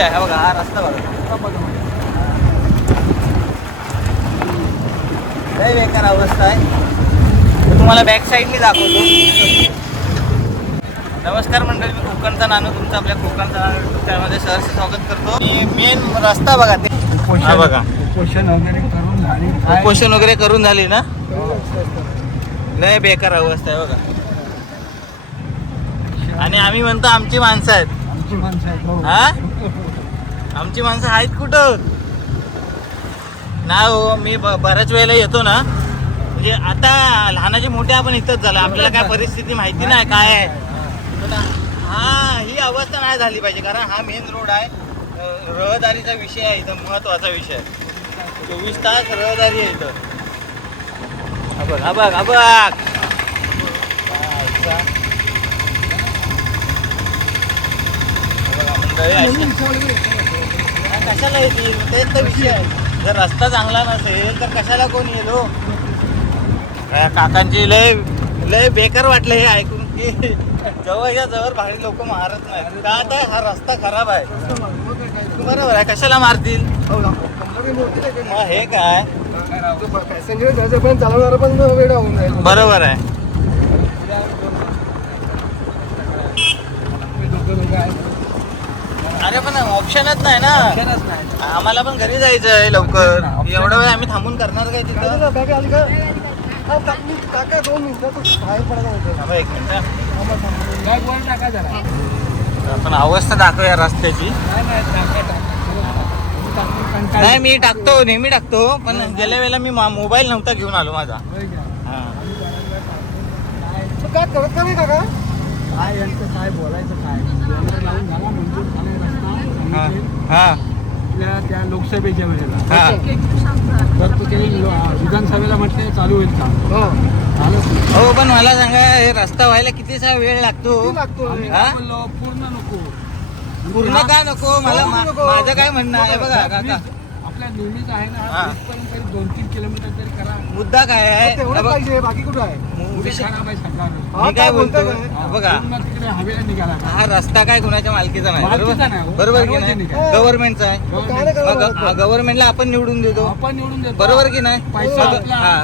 बघा हा रस्ता बघा लय बेकार अवस्था आहे. तुम्हाला बॅक साईडनी दाखवतो. नमस्कार मंडळी, मी कोकणचा नानू तुमचं आपल्या कोकणचा नानू युट्यूब चॅनलमध्ये सहर्ष स्वागत करतो. आणि मेन रस्ता बघा ते हा बघा उपोषण वगैरे करून झाली ना. लय बेकार अवस्था आहे बघा. आणि आम्ही म्हणतो आमची माणसं आहेत. हा आमची माणसं आहेत कुठं ना हो. मी बऱ्याच वेळेला येतो ना, म्हणजे आता लहानाचे मोठे आपण इथंच झालं. आपल्याला काय परिस्थिती माहिती नाही काय आहे. हा ही अवस्था नाही झाली पाहिजे, कारण हा मेन रोड आहे. रहदारीचा विषय आहे इथं, महत्वाचा विषय. 24 तास रहदारी आहे इथं. हा बघ हा बघ कशाला येतील, तेच तर विषय आहे. जर रस्ता चांगला नसेल तर कशाला कोण येईल हो. काकांची लय लय बेकार वाटलं हे ऐकून की जवळच्या जवळ भारी लोक मारत नाही का. आता हा रस्ता खराब आहे बरोबर आहे, कशाला मारतील मग. हे काय बरोबर आहे. अरे पण ऑप्शनच नाही ना. आम्हाला पण घरी जायचं आहे लवकर. एवढा वेळ आम्ही थांबून करणार काय तिथं. एक मिनिट आपण अवस्था दाखवूया रस्त्याची. नाही मी टाकतो, नेहमी टाकतो, पण गेल्या वेळेला मी मोबाईल नव्हता घेऊन आलो माझा. काय यांचं काय बोलायचं काय आपल्या त्या लोकसभेच्या वेळेला तर तू विधानसभेला म्हटले चालू होईल का. हो पण मला सांगा, हे रस्ता व्हायला किती वेळ लागतो. पूर्ण नको. पूर्ण का नको. मला माझं काय म्हणणं आहे बघा काका, आपल्या नेहमीच आहे ना, 2-3 किलोमीटर तरी करा. मुद्दा काय आहे, बाकी कुठं आहे. खराब आहे सगळा. मी काय बोलतो बघा, तिकडे हवेला निघाला. हा रस्ता काय कोणाच्या मालकीचा नाही बरोबर की नाही. गव्हर्नमेंटचा आहे. गव्हर्नमेंटला आपण निवडून देतो बरोबर की नाही.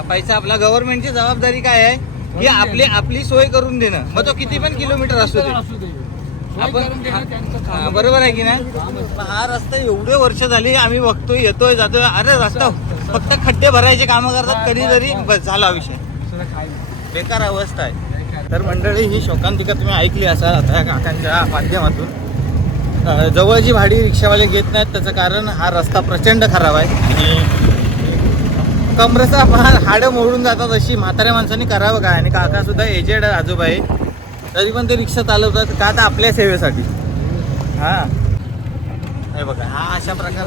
पैसा आपला. गव्हर्नमेंटची जबाबदारी काय आहे की आपली सोय करून देणं. मग तो किती पण किलोमीटर असू दे आपण बरोबर आहे की नाही. हा रस्ता एवढे वर्ष झाली आम्ही बघतोय, येतोय जातोय. अरे रस्ता फक्त खड्डे भरायचे कामं करतात कधीतरी, बस झाला विषय. बेकार अवस्था आहे. तर मंडळी ही शोकांतिका तुम्ही ऐकली असाल आता काकांच्या माध्यमातून. जवळ जी भाडी रिक्षावाले घेत नाहीत त्याचं कारण हा रस्ता प्रचंड खराब आहे. आणि कमरेचा हाडं मोडून जातात अशी म्हाताऱ्या माणसांनी करावं काय. आणि काका सुद्धा एजेड आजोबा आहे, तरी पण ते रिक्षा चालवतात का, तर आपल्या सेवेसाठी. हा हे बघा हा अशा प्रकार.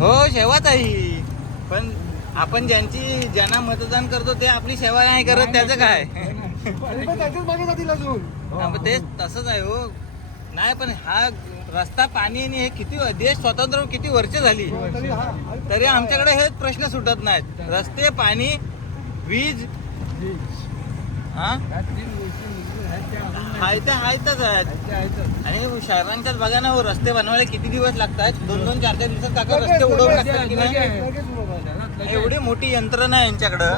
हो सेवाच आहे, पण आपण ज्यांना मतदान करतो ते आपली सेवा नाही करत, त्याचं काय. तेच तसंच आहे हो. नाही पण हा रस्ता पाणी आणि हे किती देश स्वतंत्र किती वर्ष झाली तरी आमच्याकडे हेच प्रश्न सुटत नाहीत. रस्ते, पाणी, वीज. हा आहेतच आहेत. आणि शहरांच्याच बघा ना हो, रस्ते बनवायला किती दिवस लागतात. 2-2, 4-4 दिवसात काका रस्ते उडवून लागतात की नाही. एवढी मोठी यंत्रणा आहे यांच्याकडं.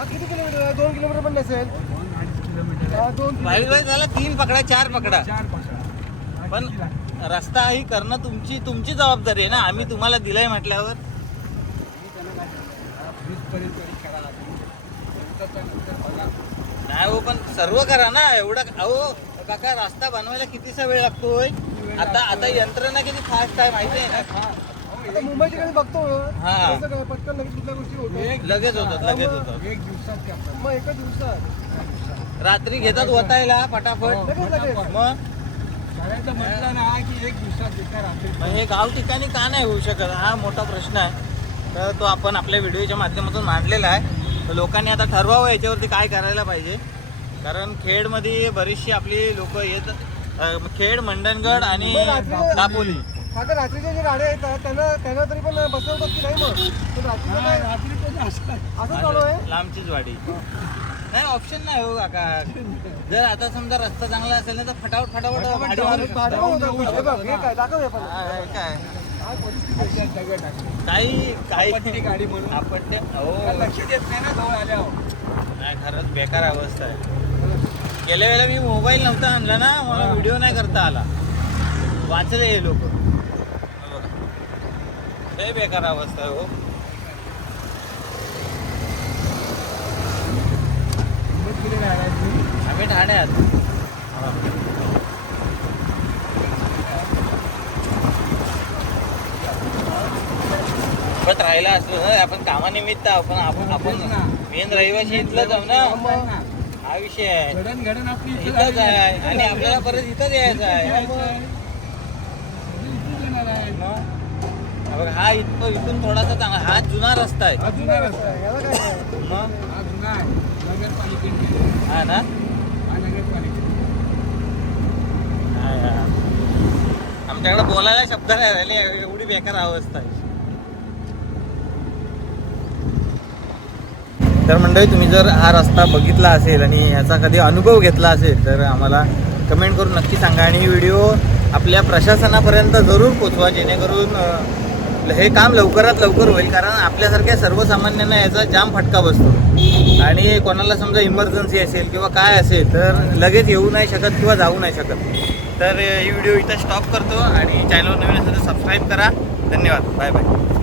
किती किलोमीटर. 2 किलोमीटर पण नसेल. 2 झाला 3 पकडा 4 पकडा. पण रस्ता ही करणं तुमची जबाबदारी आहे ना. आम्ही तुम्हाला दिलाय म्हटल्यावर नाही हो, पण सर्व करा ना. एवढं अहो काका रस्ता बनवायला कितीसा वेळ लागतोय. आता यंत्रणा किती फास्ट आहे माहिती आहे ना. मुंबई ठिकाणी बघतो पटकन लगेच होतात. एक दिवसात मग एका दिवसात रात्री घेतात वतायला फटाफट. मग म्हटलं ना की 1 दिवसात हे गाव ठिकाणी का नाही होऊ शकत, हा मोठा प्रश्न आहे. तर तो आपण आपल्या व्हिडिओच्या माध्यमातून मांडलेला आहे. तर लोकांनी आता ठरवावं याच्यावरती काय करायला पाहिजे. कारण खेडमध्ये बरीचशी आपली लोक येत, खेड, मंडणगड आणि दापोली. रात्रीचे जे गाड्या येतात त्यांना तरी पण बसवतात की नाही. मग रात्री असं चालू आहे लांबचीच वाडी. नाही ऑप्शन नाही हो काका. जर आता समजा रस्ता चांगला असेल ना तर फटाफट भाडी मारून काही गाडी म्हणून आपण ते लक्ष देत नाही ना जवळ आल्यावर. नाही खरंच बेकार अवस्था आहे. गेल्या वेळेला मी मोबाईल नव्हता आणला ना, मला व्हिडिओ नाही करता आला. वाचले हे लोक. लय बेकार अवस्था आहे हो. आम्ही ठाण्यात. पण राहिला असलो ना आपण कामानिमित्त आपण मेन रहिवाशी इथलंच आहो ना. हा विषय आहे. घडण आपली इथंच आहे आणि आपल्याला परत इथंच यायचं आहे. मग हा इथून थोडासा चांगला. हा जुना रस्ता आहे. हा जुना रस्ता आहे. मग हा जुना आहे. नगरपालिकेने. हा ना. हा नगरपालिका. आमच्याकडे बोलायला शब्द नाही राहिले, एवढी बेकार अवस्था आहे. तर मंडळी, तुम्ही जर हा रस्ता बघितला असेल आणि ह्याचा कधी अनुभव घेतला असेल तर आम्हाला कमेंट करून नक्की सांगा. आणि ही व्हिडिओ आपल्या प्रशासनापर्यंत जरूर पोचवा, जेणेकरून हे काम लवकरात लवकर होईल. कारण आपल्यासारख्या सर्वसामान्यांना याचा जाम फटका बसतो. आणि कोणाला समजा इमर्जन्सी असेल किंवा काय असेल तर लगेच येऊ नाही शकत किंवा जाऊ नाही शकत. तर ही व्हिडिओ इथं स्टॉप करतो आणि चॅनलवर नवीन असेल तर सबस्क्राईब करा. धन्यवाद. Bye bye.